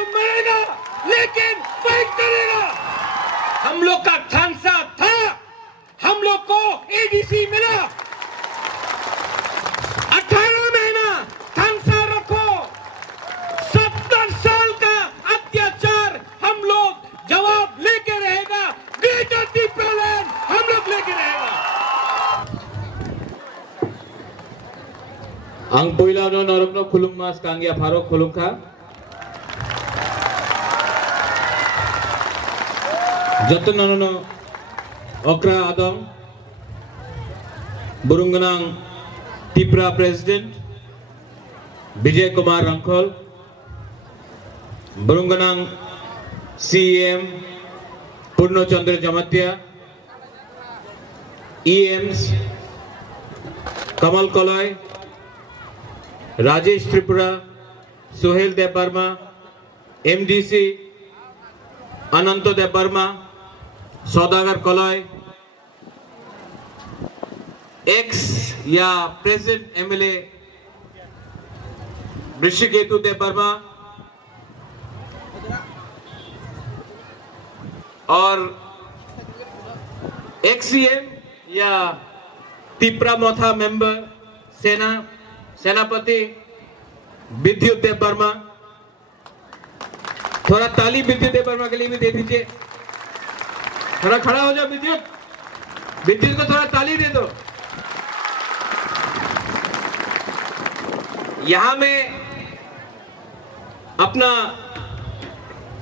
तो मरेगा लेकिन फाइट करेगा। हम लोग का थानसा था, हम लोग को एडीसी मिला, 18 महीना थानसा रखो, 70 साल का अत्याचार हम लोग जवाब लेके रहेगा। ग्रेटर टीपीएलएन हम लोग लेके रहेगा। Ang puilaw no norok no khulung mas kangya pharok khulung kha joto no okra adong burungganang Tripura President Vijay Kumar Rangkhol, burungganang CM Purno Chandra Jamatia, EMs Kamal Kolai, Rajesh Tripura, Sohel Dev Varma, MDC Anant Dev Varma, Saudagar Kalai, ex या present MLA Rishiketu Dev Varma और ex CM या त्रिपुरा मोथा member सेनापति विद्युत देव वर्मा। थोड़ा ताली विद्युत देव वर्मा के लिए भी दे दीजिए। थोड़ा खड़ा हो जाओ विद्युत को थोड़ा ताली दे दो। यहां में अपना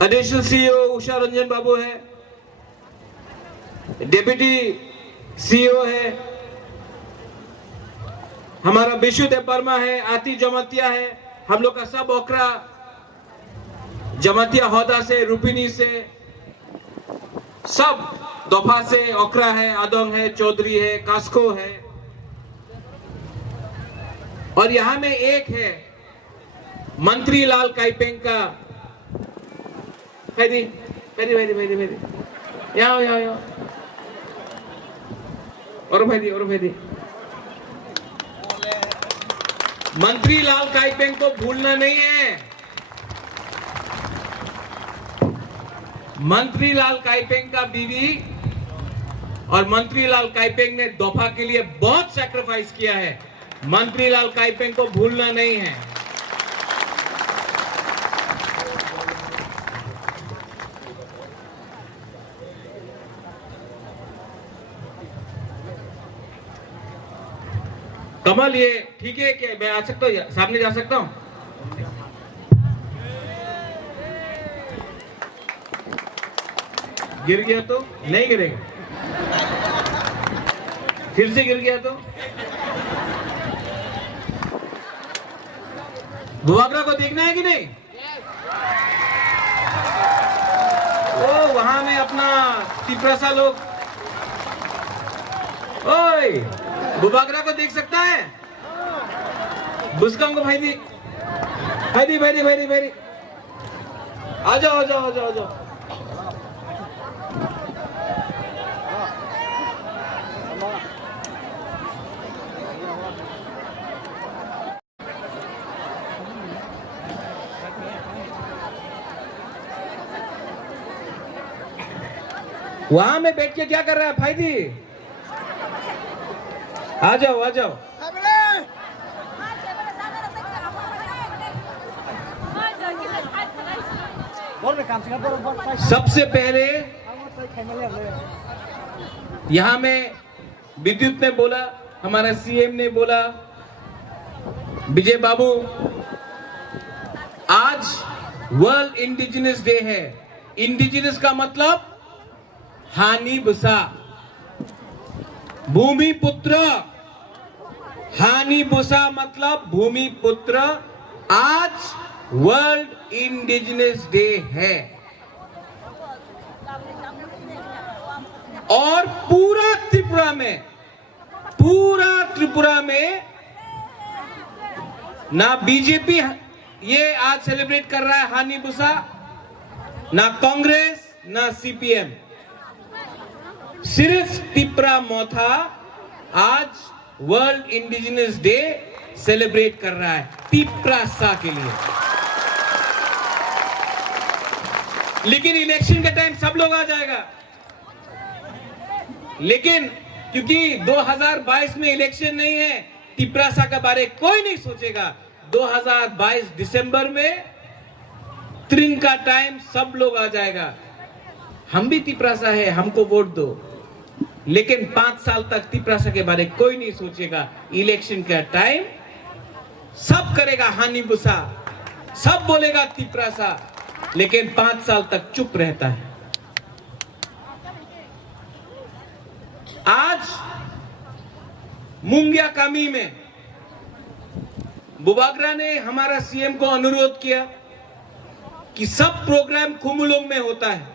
एडिशनल सीईओ उषा रंजन बाबू है, डेप्यूटी सीईओ है हमारा विशु देव वर्मा है, आती जमातिया है, हम लोग का सब ओकरा जमातिया होदा से, रूपिनी से, सब दोफा से ओकरा है, आदोंग है, चौधरी है, कास्को है। और यहां में एक है मंत्री लाल काइपेंग का भेदी यहाँ और भेदी मंत्री लाल काइपेंग को भूलना नहीं है। मंत्री लाल काइपेंग का बीवी और मंत्री लाल काइपेंग ने दोफा के लिए बहुत सैक्रिफाइस किया है। मंत्री लाल काइपेंग को भूलना नहीं है। कमल, ये ठीक है कि मैं आ सकता हूँ, सामने जा सकता हूँ? गिर गया तो नहीं गिरेगा, फिर से गिर गया तो? बुआगरा को देखना है कि नहीं? ओ वहां में अपना तिप्रसा लोग, ओए बुबागरा को देख सकता है? बुस्कम को भाई आ जाओ। वहां में बैठ के क्या कर रहा है फायदी? आ जाओ। सबसे पहले यहां में विद्युत ने बोला, हमारा सीएम ने बोला, विजय बाबू, आज वर्ल्ड इंडिजिनस डे है। इंडिजिनस का मतलब हानि बुसा, भूमि पुत्र। हानि बुसा मतलब भूमि पुत्र। आज वर्ल्ड इंडिजिनस डे है और पूरा त्रिपुरा में ना बीजेपी ये आज सेलिब्रेट कर रहा है हानि बुसा, ना कांग्रेस, ना सीपीएम। सिर्फ त्रिपुरा मोथा आज वर्ल्ड इंडिजिनस डे सेलिब्रेट कर रहा है त्रिपुरा सा के लिए। लेकिन इलेक्शन के टाइम सब लोग आ जाएगा। लेकिन क्योंकि 2022 में इलेक्शन नहीं है, तिपरासा के बारे कोई नहीं सोचेगा। 2022 दिसंबर में त्रिंग का टाइम सब लोग आ जाएगा। हम भी तिपरासा है, हमको वोट दो। लेकिन 5 साल तक तिपरासा के बारे कोई नहीं सोचेगा। इलेक्शन का टाइम सब करेगा हानि बुसा, सब बोलेगा तिपरासा, लेकिन 5 साल तक चुप रहता है। आज मुंगिया कामी में बुबागरा ने हमारा सीएम को अनुरोध किया कि सब प्रोग्राम खुमुलुंग में होता है,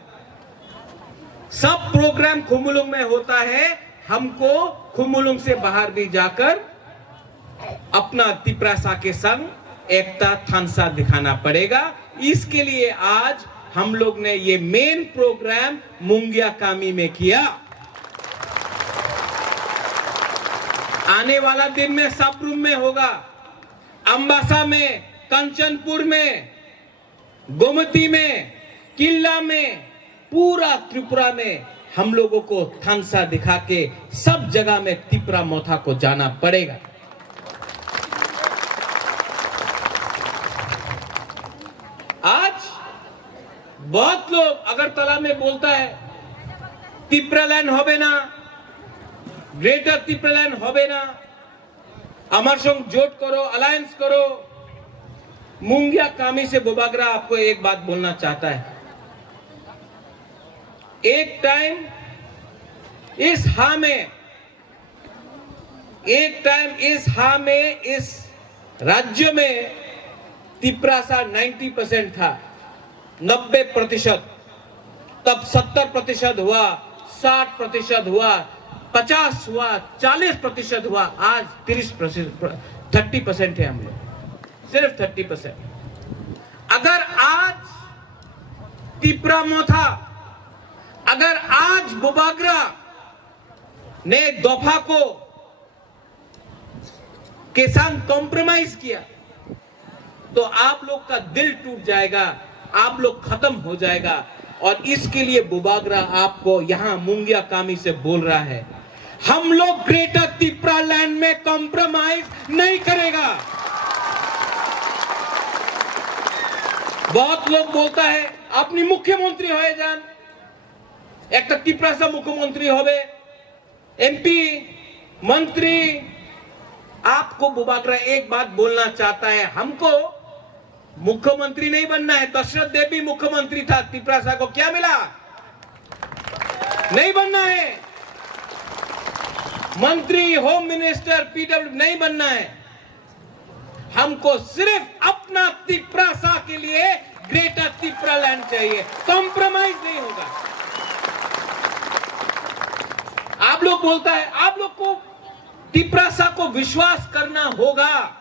सब प्रोग्राम खुमुलुंग में होता है, हमको खुमुलुंग से बाहर भी जाकर अपना तिपरासा के संग एकता थानसा दिखाना पड़ेगा। इसके लिए आज हम लोग ने ये मेन प्रोग्राम मुंगिया कामी में किया। आने वाला दिन में सबरूम में होगा, अंबासा में, कंचनपुर में, गोमती में, किल्ला में, पूरा त्रिपुरा में हम लोगों को थानसा दिखा के सब जगह में तिपरा मोथा को जाना पड़ेगा। आज बहुत लोग अगरतला में बोलता है तिपरालैंड होबे ना, ग्रेटर तिपरालैंड होबे ना, हमारे संग जोट करो, अलायंस करो। मुंगिया कामी से बुबागरा आपको एक बात बोलना चाहता है। एक टाइम इस राज्य में तिपरासा 90% था, 90%, तब 70% हुआ, 60% हुआ, 50 हुआ, 40% हुआ, आज 30% है हम लोग, सिर्फ 30%। अगर आज तिपरा मोथा, अगर आज बुबागरा ने दोफा को के साथ कॉम्प्रोमाइज किया तो आप लोग का दिल टूट जाएगा, आप लोग खत्म हो जाएगा। और इसके लिए बुबागरा आपको यहां मुंगिया कामी से बोल रहा है, हम लोग ग्रेटर तिपरा लैंड में कॉम्प्रोमाइज नहीं करेगा। बहुत लोग बोलता है अपनी मुख्यमंत्री होए जान, एक तिपरासा मुख्यमंत्री होवे, एमपी, मंत्री। आपको बुबागरा एक बात बोलना चाहता है, हमको मुख्यमंत्री नहीं बनना है। दशरथ देव भी मुख्यमंत्री था, तिपरासा को क्या मिला? नहीं बनना है। मंत्री, होम मिनिस्टर, पीडब्ल्यू नहीं बनना है। हमको सिर्फ अपना तिपरासा के लिए ग्रेटर तिपरा लैंड चाहिए, कॉम्प्रोमाइज नहीं होगा। आप लोग बोलता है, आप लोग को तिपरासा को विश्वास करना होगा।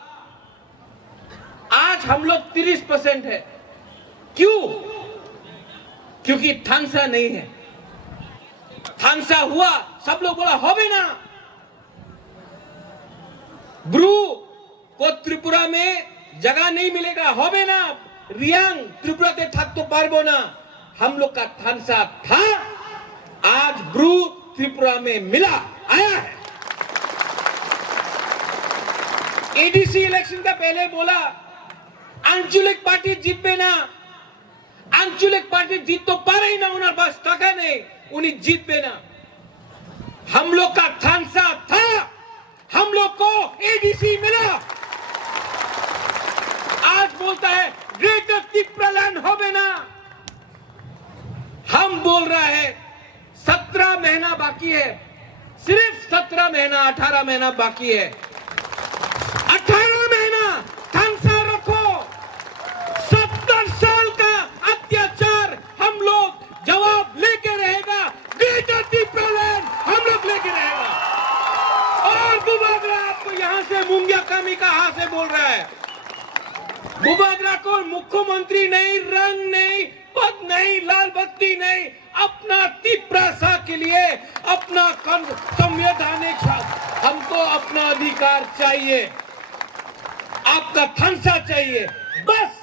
आज हम लोग 30% है, क्यों? क्योंकि थानसा नहीं है। थानसा हुआ, सब लोग बोला होबे ना, ब्रू को त्रिपुरा में जगह नहीं मिलेगा, होबे ना, रियांग त्रिपुरा ते थक तो पारबो ना। हम लोग का थानसा था, आज ब्रू त्रिपुरा में मिला, आया है। एडीसी इलेक्शन का पहले बोला आंचलिक पार्टी जीतबे ना, आंचलिक पार्टी जीत तो पा रही ना, उन्हें बस टका नहीं, उन्हें जीतबे ना। हम लोग का थानसा था, हम लोग को एडीसी मिला। आज बोलता है ग्रेटर तिपरा लैंड होबे ना। हम बोल रहा है 17 महीना बाकी है, सिर्फ 17 महीना, 18 महीना बाकी है। 18 महीना थानसा रखो। 70 साल का अत्याचार हम लोग जवाब लेके रहेगा। ग्रेटर तिपरा लैंड हम लोग लेके रहेगा। और बुबागरा आपको यहां से मुंगिया कामी का हाथ से बोल रहा है, बुबागरा को मुख्यमंत्री नहीं, रंग नहीं, पद नहीं, लाल बत्ती नहीं, अपना तिपरासा के लिए अपना संवैधानिक, हमको अपना अधिकार चाहिए। आपका थानसा चाहिए, बस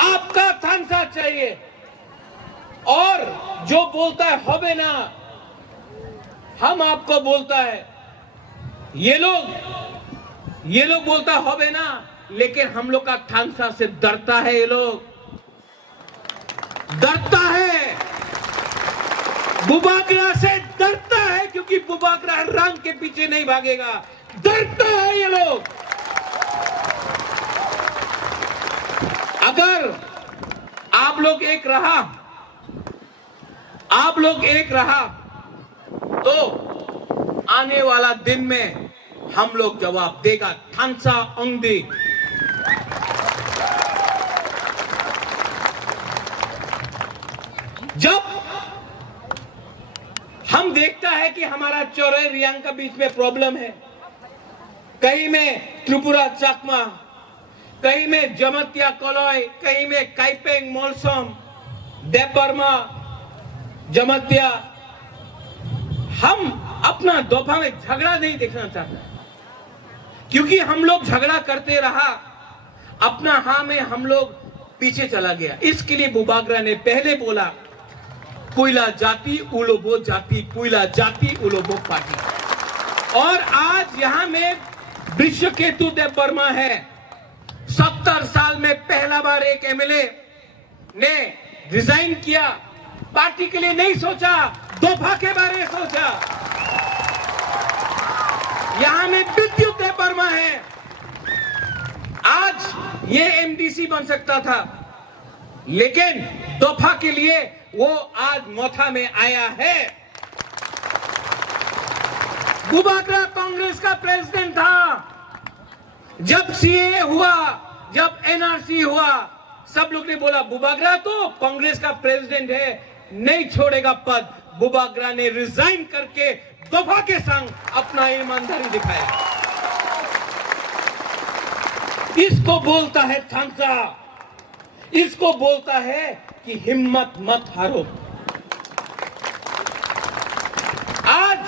आपका थानसा चाहिए। और जो बोलता है होबे ना, हम आपको बोलता है, ये लोग बोलता है होबे ना, लेकिन हम लोग का थानसा से डरता है। ये लोग डरता है, बुबागरा से डरता है, क्योंकि बुबागरा रंग के पीछे नहीं भागेगा, डरता है ये लोग। अगर आप लोग एक रहा तो आने वाला दिन में हम लोग जवाब देगा। थानसा ओंगदी। जब हम देखता है कि हमारा चौरे रियांग का बीच में प्रॉब्लम है, कहीं में त्रिपुरा चाकमा, कहीं में जमतिया कोलोई, कहीं में काइपेंग मोलसोम, देबबर्मा, जमतिया, हम अपना दोफा में झगड़ा नहीं देखना चाहते, क्योंकि हम लोग झगड़ा करते रहा, अपना हाँ में हम लोग पीछे चला गया। इसके लिए बुबागरा ने पहले बोला, पुइला जाति उलोबो जाति, पुइला जाति उलोबो पार्टी। और आज यहां में विश्वकेतु देबबर्मा है। 70 साल में पहला बार एक एमएलए ने रिजाइन किया, पार्टी के लिए नहीं सोचा, दोफा के बारे में सोचा। यहां में विद्युत देबबर्मा है, आज ये एमडीसी बन सकता था, लेकिन दोफा के लिए वो आज मोथा में आया है। बुबागरा कांग्रेस का प्रेसिडेंट था। जब सीए हुआ, जब एनआरसी हुआ, सब लोग ने बोला बुबागरा तो कांग्रेस का प्रेसिडेंट है, नहीं छोड़ेगा पद। बुबागरा ने रिजाइन करके दोफा के संग अपना ईमानदारी दिखाया। इसको बोलता है थानसा, इसको बोलता है कि हिम्मत मत हारो। आज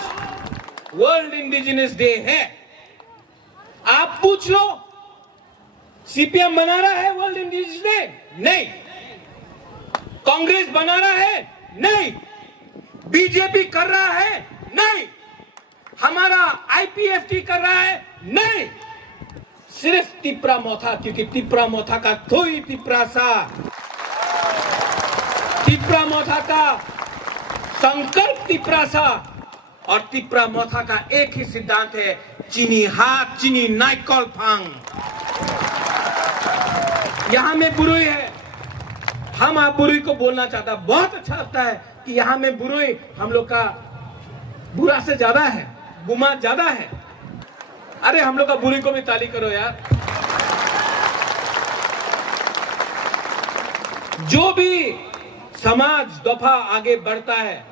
वर्ल्ड इंडिजिनस डे है। आप पूछ लो, सीपीएम बना रहा है वर्ल्ड इंडिजिनस डे? नहीं। कांग्रेस बना रहा है? नहीं। बीजेपी कर रहा है? नहीं। हमारा आईपीएफटी कर रहा है? नहीं। सिर्फ तिप्रा मोथा, क्योंकि तिप्रा मोथा का थोई तिप्रा सा, तिप्रा मोथा का संकल्प तिप्रा सा, और तिप्रा मोथा का एक ही सिद्धांत है, चीनी हाथ चीनी नाइकॉल फांग। यहां में बुरुई है, हम आप बुरुई को बोलना चाहता, बहुत अच्छा लगता है कि यहां में बुरुई हम लोग का बुरा से ज्यादा है, बुमा ज्यादा है। अरे हम लोग का बुरुई को भी ताली करो यार। जो भी समाज दफा आगे बढ़ता है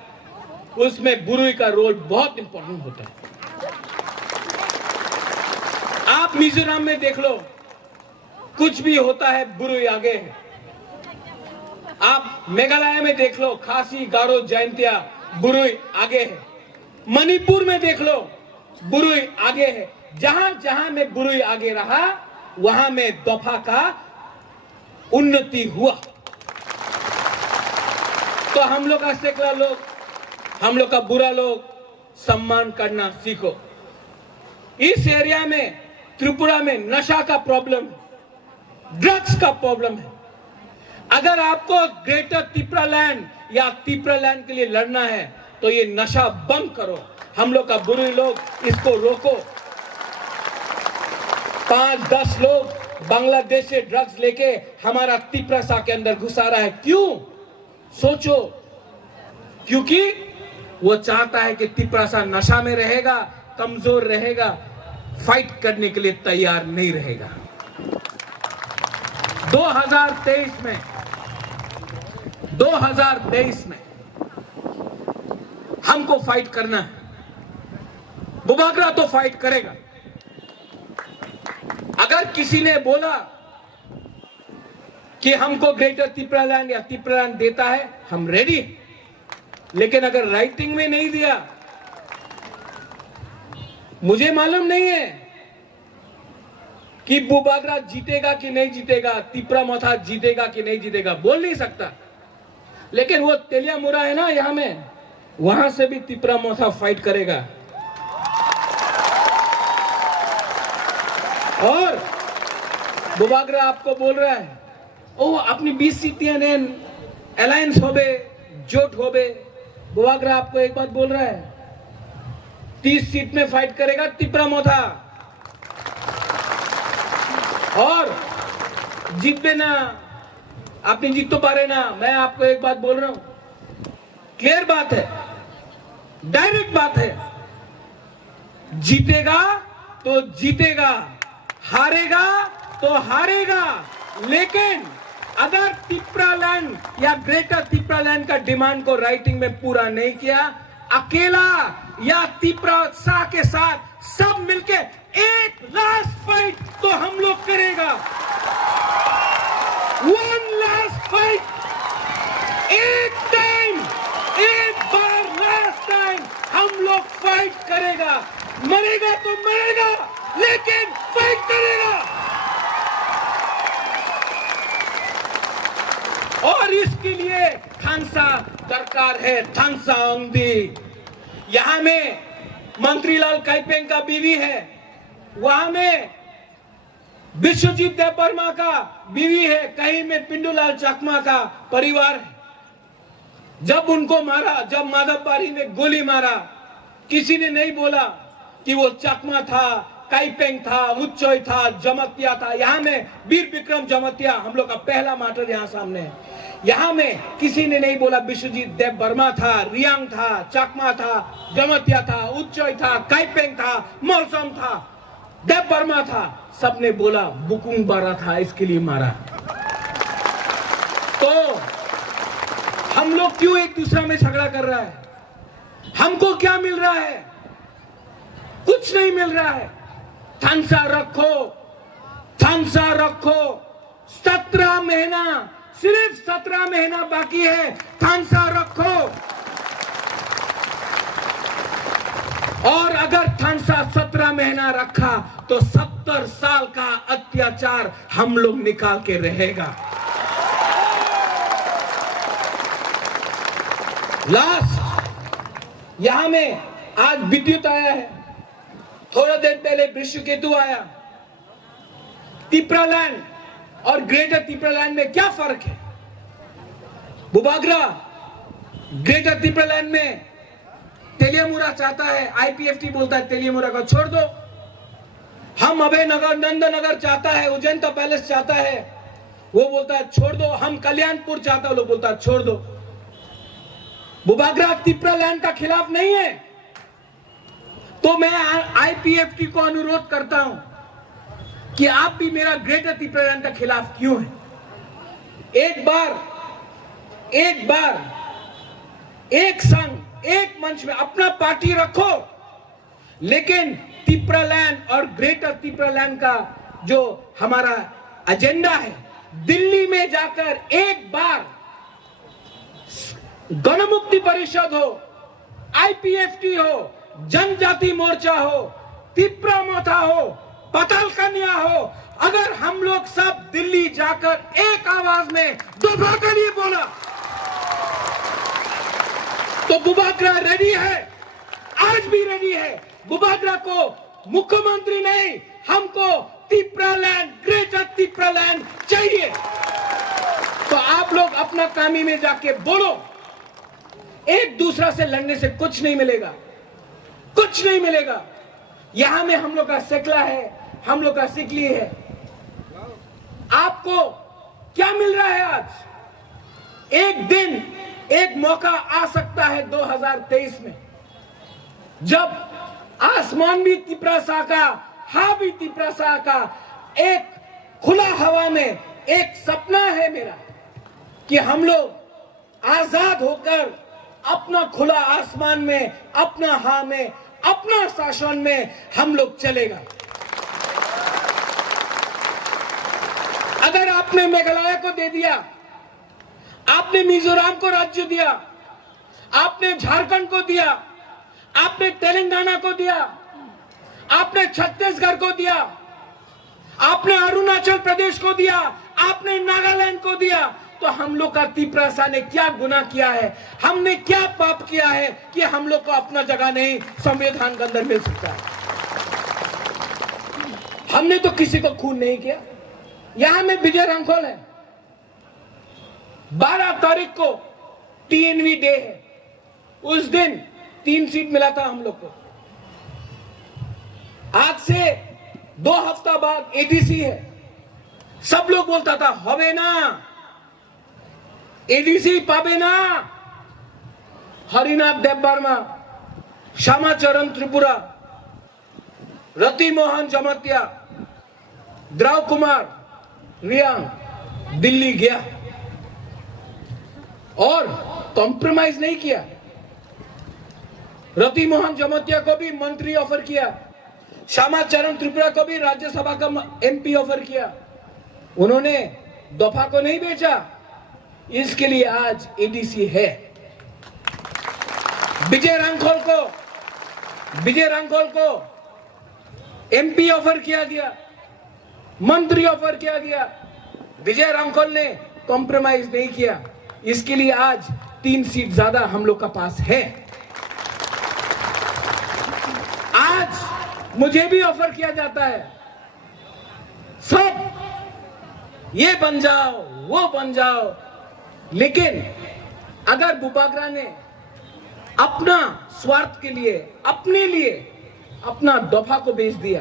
उसमें बुरुई का रोल बहुत इंपॉर्टेंट होता है। आप मिजोरम में देख लो, कुछ भी होता है बुरुई आगे है। आप मेघालय में देख लो, खासी गारो जयंतिया, बुरुई आगे है। मणिपुर में देख लो, बुरुई आगे है। जहां जहां में बुरुई आगे रहा, वहां में दफा का उन्नति हुआ। तो हम लोग का सेकुलर लोग, हम लोग का बुरा लोग सम्मान करना सीखो। इस एरिया में, त्रिपुरा में नशा का प्रॉब्लम, ड्रग्स का प्रॉब्लम है। अगर आपको ग्रेटर तिप्रालैंड या तिप्रालैंड के लिए लड़ना है तो ये नशा बंद करो। हम लोग का बुरे लोग इसको रोको। 5-10 लोग बांग्लादेश से ड्रग्स लेके हमारा तिप्रासा के अंदर घुसा रहा है। क्यों? सोचो, क्योंकि वो चाहता है कि तिप्रासा नशा में रहेगा, कमजोर रहेगा, फाइट करने के लिए तैयार नहीं रहेगा। 2023 में हमको फाइट करना है। बुबागरा तो फाइट करेगा। अगर किसी ने बोला कि हमको ग्रेटर तिप्रालैंड या तिप्रालैंड देता है, हम रेडी। लेकिन अगर राइटिंग में नहीं दिया, मुझे मालूम नहीं है कि बुबागरा जीतेगा कि नहीं जीतेगा, तिप्रा मोथा जीतेगा कि नहीं जीतेगा, बोल नहीं सकता। लेकिन वो तेलियामुरा है ना यहाँ में, वहां से भी तिपरा मोथा फाइट करेगा। और बुबागरा आपको बोल रहा है ओ अपनी 20 सीटें ने अलायंस होबे जोट होबे। बुबागरा आपको एक बात बोल रहा है, 30 सीट में फाइट करेगा तिपरा मोथा और जीतबे ना, आपने जीत तो पा रहे ना। मैं आपको एक बात बोल रहा हूं, क्लियर बात है, डायरेक्ट बात है, जीतेगा तो जीतेगा, हारेगा तो हारेगा। लेकिन अगर तिपरालैंड या ग्रेटर तिपरालैंड का डिमांड को राइटिंग में पूरा नहीं किया, अकेला या तिपरा शाह के साथ सब मिलके एक लास्ट फाइट तो हम लोग करेगा। वन लास्ट फाइट, एक टाइम, एक बार लास्ट टाइम हम लोग फाइट करेगा। मरेगा तो मरेगा, लेकिन फाइट करेगा। और इसके लिए थांसा दरकार है, थांसा ओंगदी। यहां में मंत्रीलाल काइपेंग का बीवी है, वहां में विश्वजीत देवबर्मा का बीवी है, कहीं में पिंडूलाल चकमा का परिवार है। जब उनको मारा, जब माधवबारी ने गोली मारा, किसी ने नहीं बोला कि वो चकमा था, काइपेंग था, उच्चोय था, जमतिया था। यहाँ में वीर विक्रम जमतिया हम लोग का पहला मार्टर यहाँ सामने है। यहाँ में किसी ने नहीं बोला विश्वजीत देवबर्मा था, रियांग था, चकमा था, जमतिया था, उच्चोय था, काइपेंग था, मोलसम था, देवबर्मा था। सबने बोला बुकुंग बारा था, इसके लिए मारा। तो हम लोग क्यों एक दूसरा में झगड़ा कर रहा है? हमको क्या मिल रहा है? कुछ नहीं मिल रहा है। थांसा रखो, थांसा रखो। 17 महीना, सिर्फ 17 महीना बाकी है, थांसा रखो। और अगर थांसा 17 महीना रखा तो 70 साल का अत्याचार हम लोग निकाल के रहेगा। लास्ट यहां में आज विद्युत आया है, थोड़ा देर पहले विश्वकेतु आया। तिपरालैंड और ग्रेटर तिपरालैंड में क्या फर्क है? बुबागरा ग्रेटर तिपरालैंड में तेलियामुरा चाहता है, आईपीएफटी बोलता है तेलियामुरा को छोड़ दो। हम अभय नगर, नंदनगर चाहता है, उजैंता पैलेस चाहता है, वो बोलता है छोड़ दो। हम कल्याणपुर चाहता है, वो बोलता है छोड़ दो। बुबागरा तिपरालैंड का खिलाफ नहीं है। तो मैं आईपीएफटी को अनुरोध करता हूं कि आप भी मेरा ग्रेटर तिपरालैंड का खिलाफ क्यों है? एक बार एक संघ, एक मंच में अपना पार्टी रखो, लेकिन तिपरालैंड और ग्रेटर तिपरालैंड का जो हमारा एजेंडा है, दिल्ली में जाकर एक बार गणमुक्ति परिषद हो, आईपीएफटी हो, जनजाति मोर्चा हो, तिपरा मोथा हो, पताल कन्या हो, अगर हम लोग सब दिल्ली जाकर एक आवाज में दोबारा नहीं बोला तो बुबागरा रेडी है, आज भी रेडी है। बुबागरा को मुख्यमंत्री नहीं, हमको तिपरालैंड, ग्रेटर तिपरालैंड चाहिए। तो आप लोग अपना कामी में जाके बोलो। एक दूसरा से लड़ने से कुछ नहीं मिलेगा, कुछ नहीं मिलेगा। यहां में हम लोग का सेकला है, हम लोग का सिकली है। आपको क्या मिल रहा है आज? एक दिन, एक मौका आ सकता है 2023 में, जब आसमान भी तिपरा शाह का, हा भी तिपरा शाह का, एक खुला हवा में एक सपना है मेरा कि हम लोग आजाद होकर अपना खुला आसमान में, अपना हा में, अपना शासन में हम लोग चलेगा। अगर आपने मेघालय को दे दिया, आपने मिजोरम को राज्य दिया, आपने झारखंड को दिया, आपने तेलंगाना को दिया, आपने छत्तीसगढ़ को दिया, आपने अरुणाचल प्रदेश को दिया, आपने नागालैंड को दिया, तो हम लोग का तिप्रासा ने क्या गुनाह किया है, हमने क्या पाप किया है कि हम लोग को अपना जगह नहीं संविधान के अंदर मिल सकता है। हमने तो किसी को खून नहीं किया। यहां में विजय रंखोल है, 12 तारीख को TNV डे है, उस दिन 3 सीट मिला था हम लोग को। आज से 2 हफ्ता बाद ADC है, सब लोग बोलता था होवे ना ADC पाबे ना। हरिनाथ देवबर्मा, श्यामाचरण त्रिपुरा, रति मोहन जमतिया, द्रव कुमार रियांग दिल्ली गया और कॉम्प्रोमाइज नहीं किया। रति मोहन जमतिया को भी मंत्री ऑफर किया, श्यामाचरण त्रिपुरा को भी राज्यसभा का MP ऑफर किया। उन्होंने दफा को नहीं बेचा, इसके लिए आज ADC है। विजय रांखोल को MP ऑफर किया गया, मंत्री ऑफर किया गया। विजय रांखोल ने कॉम्प्रोमाइज नहीं किया, इसके लिए आज 3 सीट ज्यादा हम लोग का पास है। आज मुझे भी ऑफर किया जाता है, सब ये बन जाओ वो बन जाओ, लेकिन अगर बुबागरा ने अपना स्वार्थ के लिए, अपने लिए अपना दफा को बेच दिया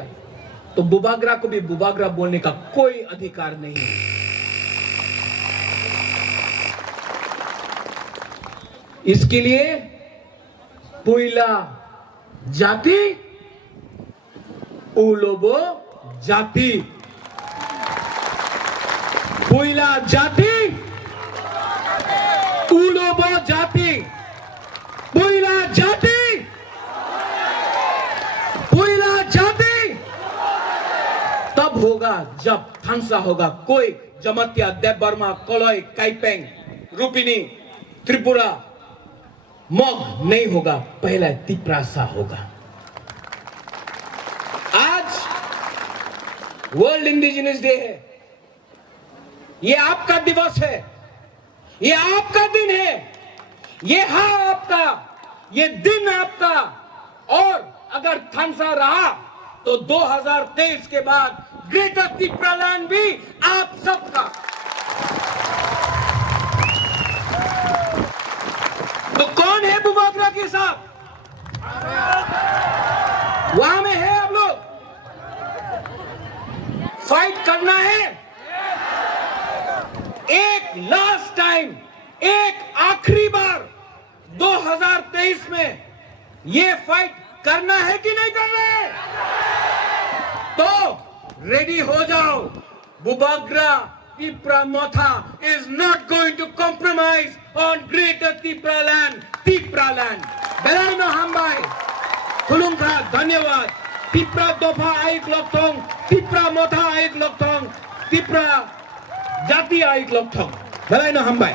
तो बुबागरा को भी बुबागरा बोलने का कोई अधिकार नहीं है। इसके लिए पुइला जाति उलोबो जाति, पुइला जाति उलोबो जाति, पुइला जाति पुइला जाति तब होगा जब थांसा होगा। कोई जमतिया, देवबर्मा, कोलोई, काइपेंग, रूपिनी, त्रिपुरा, मग नहीं होगा, पहला तिप्रासा होगा। आज वर्ल्ड इंडिजिनस डे है, ये आपका दिवस है, ये आपका दिन है, ये है आपका, ये दिन आपका। और अगर थांसा रहा तो 2023 के बाद ग्रेटर त्रिपुरालैंड भी आप सबका। तो कौन है बुबागरा के साथ? वहां में है आप लोग, फाइट करना है। एक लास्ट टाइम, एक आखिरी बार 2023 में ये फाइट करना है कि नहीं करना है? तो रेडी हो जाओ। Bubagra Tipramotha is not going to compromise on Greater Tipraland. Belaino Hambai, Kulungka, धन्यवाद। Tipra Dofa Aik Lokthong, Tipramotha Aik Lokthong, Tipra Jati Aik Lokthong. Belaino Hambai.